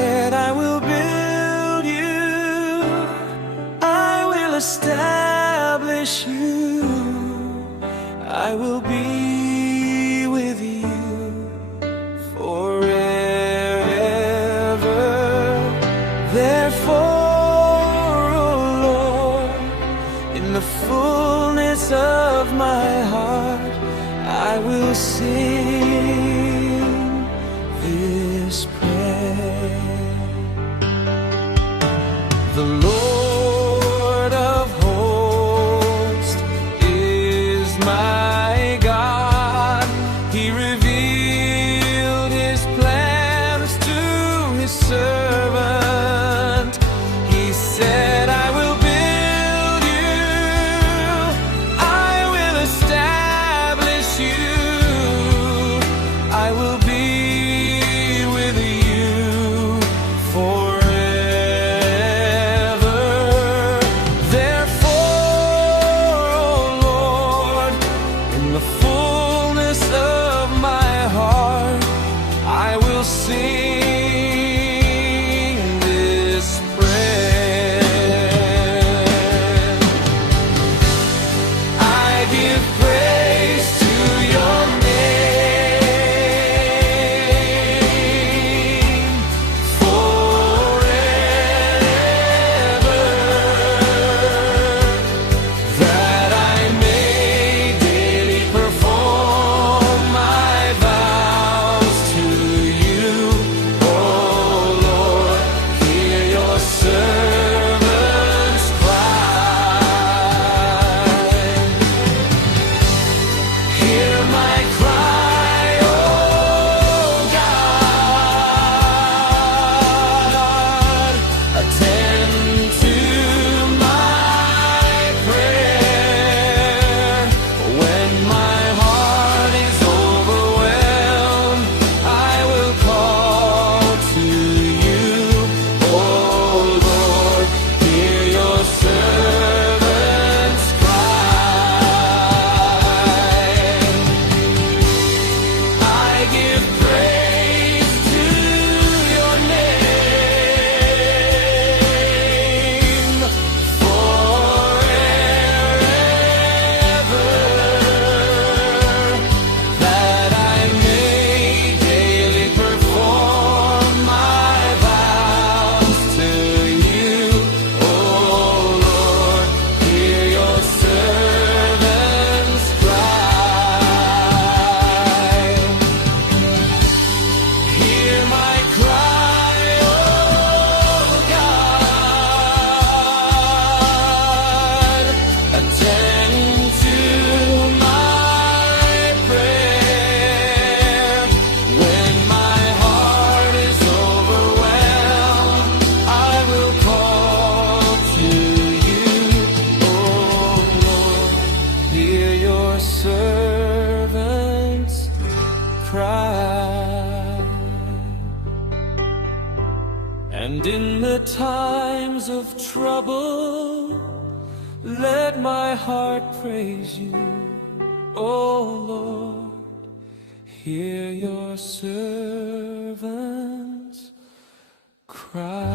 said, I will build you, I will establish you, I will be with you forever. Therefore, O Lord, in the fullness of my heart, I will sing this prayer. The Lord of hosts is my God. He revealed his plans to his servant. He said, I will build you, I will establish you, I will be with you forever. Therefore, O Lord, in the fullness of my heart, I will sing this prayer. I give praise to your name forever, that I may daily perform my vows to you. Oh Lord, hear your servants cry. Hear my cry, oh God. Attend to my prayer. When my heart is overwhelmed, I will call to you. Oh Lord, hear your servants cry. I give praise to your name forever, that I may daily perform my vows to you. Oh Lord, hear your servants cry. Hear my cry, oh God. Attend to my prayer. When my heart is overwhelmed, I will call to you. Oh Lord, hear your servants cry. And in the times of trouble, let my heart praise you. Oh Lord, hear your servants cry.